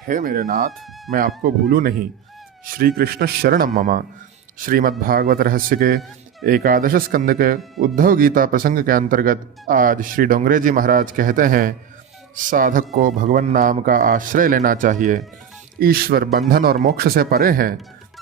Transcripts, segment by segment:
हे मेरे नाथ, मैं आपको भूलूं नहीं। श्री कृष्ण शरणम मम। श्रीमद्भागवत रहस्य के एकादश स्कंद के उद्धव गीता प्रसंग के अंतर्गत आज श्री डोंगरे जी महाराज कहते हैं, साधक को भगवान नाम का आश्रय लेना चाहिए। ईश्वर बंधन और मोक्ष से परे हैं।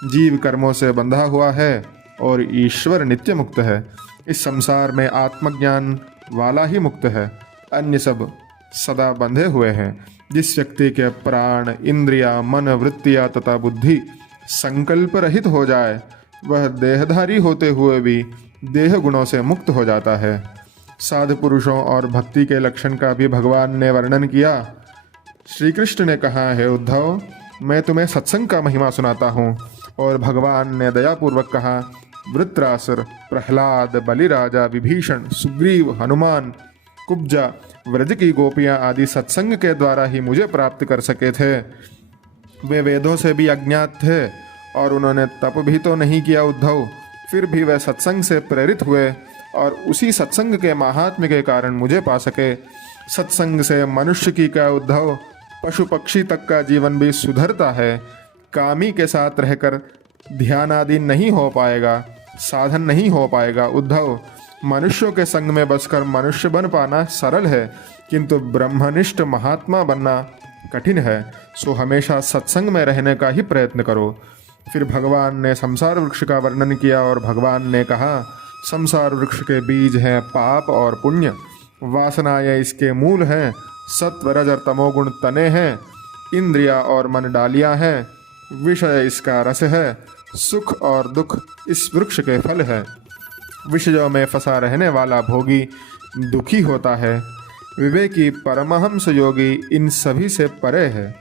जीव कर्मों से बंधा हुआ है और ईश्वर नित्य मुक्त है। इस संसार में आत्मज्ञान वाला ही मुक्त है, अन्य सब सदा बंधे हुए हैं। जिस व्यक्ति के प्राण, इंद्रिया, मन, वृत्तियाँ तथा बुद्धि संकल्प रहित हो जाए, वह देहधारी होते हुए भी देह गुणों से मुक्त हो जाता है। साधु पुरुषों और भक्ति के लक्षण का भी भगवान ने वर्णन किया। श्री कृष्ण ने कहा, है उद्धव, मैं तुम्हें सत्संग का महिमा सुनाता हूँ। और भगवान ने दयापूर्वक कहा, वृत्रासुर, प्रहलाद, बलिराजा, विभीषण, सुग्रीव, हनुमान, कुब्जा, व्रज की गोपियाँ आदि सत्संग के द्वारा ही मुझे प्राप्त कर सके थे। वे वेदों से भी अज्ञात थे और उन्होंने तप भी तो नहीं किया उद्धव, फिर भी वे सत्संग से प्रेरित हुए और उसी सत्संग के महात्म्य के कारण मुझे पा सके। सत्संग से मनुष्य की क्या उद्धव, पशु पक्षी तक का जीवन भी सुधरता है। कामी के साथ रहकर ध्यान आदि नहीं हो पाएगा, साधन नहीं हो पाएगा उद्धव। मनुष्यों के संग में बसकर मनुष्य बन पाना सरल है, किंतु ब्रह्मनिष्ठ महात्मा बनना कठिन है। सो हमेशा सत्संग में रहने का ही प्रयत्न करो। फिर भगवान ने संसार वृक्ष का वर्णन किया और भगवान ने कहा, संसार वृक्ष के बीज हैं पाप और पुण्य, वासनाएं इसके मूल हैं, सत्व रज और तमोगुण तने हैं, इंद्रिया और मन डालियां हैं, विषय इसका रस है, सुख और दुख इस वृक्ष के फल है। विषयों में फंसा रहने वाला भोगी दुखी होता है, विवेकी परमहंस योगी इन सभी से परे है।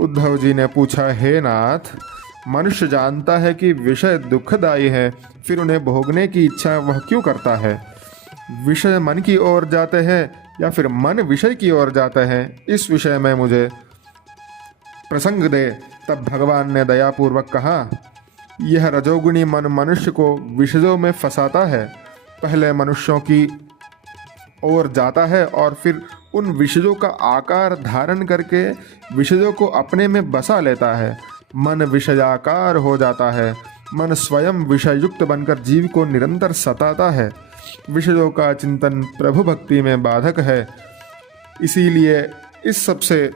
उद्धव जी ने पूछा, हे नाथ, मनुष्य जानता है कि विषय दुखदायी है, फिर उन्हें भोगने की इच्छा वह क्यों करता है? विषय मन की ओर जाते हैं या फिर मन विषय की ओर जाते हैं? इस विषय में मुझे प्रसंग दे। तब भगवान ने दयापूर्वक कहा, यह रजोगुणी मन मनुष्य को विषयों में फंसाता है। पहले मनुष्यों की ओर जाता है और फिर उन विषयों का आकार धारण करके विषयों को अपने में बसा लेता है। मन विषयाकार हो जाता है। मन स्वयं विषयुक्त बनकर जीव को निरंतर सताता है। विषयों का चिंतन प्रभु भक्ति में बाधक है। इसीलिए इस सब से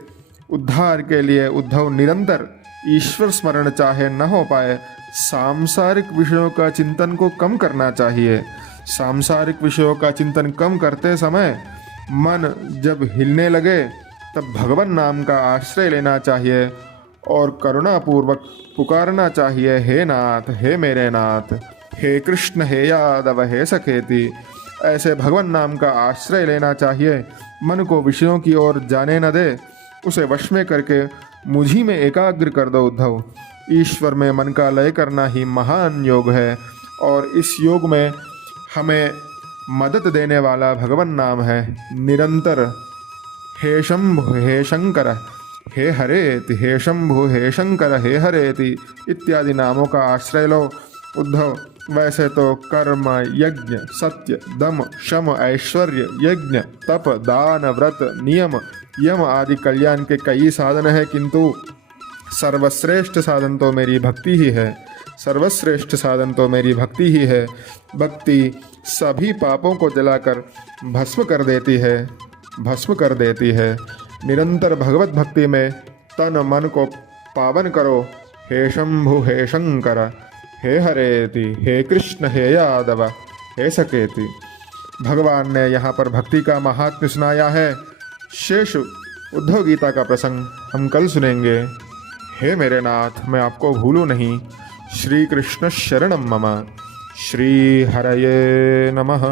उद्धार के लिए उद्धव निरंतर ईश्वर स्मरण चाहे न हो पाए, सांसारिक विषयों का चिंतन को कम करना चाहिए। सांसारिक विषयों का चिंतन कम करते समय मन जब हिलने लगे तब भगवान नाम का आश्रय लेना चाहिए और करुणापूर्वक पुकारना चाहिए, हे नाथ, हे मेरे नाथ, हे कृष्ण, हे यादव, हे सखेती। ऐसे भगवान नाम का आश्रय लेना चाहिए। मन को विषयों की ओर जाने न दे, उसे वश में करके मुझी में एकाग्र कर दो उद्धव। ईश्वर में मन का लय करना ही महान योग है और इस योग में हमें मदद देने वाला भगवान नाम है। निरंतर हे शंभु, हे शंकर, हे हरेति, हे शंभु, हे शंकर, हे हरेति इत्यादि नामों का आश्रय लो उद्धव। वैसे तो कर्म, यज्ञ, सत्य, दम, शम, ऐश्वर्य, यज्ञ, तप, दान, व्रत, नियम, यम आदि कल्याण के कई साधन हैं, किंतु सर्वश्रेष्ठ साधन तो मेरी भक्ति ही है। सर्वश्रेष्ठ साधन तो मेरी भक्ति ही है। भक्ति सभी पापों को जलाकर भस्म कर देती है, भस्म कर देती है। निरंतर भगवत भक्ति में तन मन को पावन करो। हे शंभु, हे शंकर, हे हरेति, हे कृष्ण, हे यादव, हे सकेति। भगवान ने यहाँ पर भक्ति का महात्म्य सुनाया है। शेष उद्धव गीता का प्रसंग हम कल सुनेंगे। हे मेरे नाथ, मैं आपको भूलूं नहीं। श्री कृष्ण शरणम मम। श्री हरये नमः।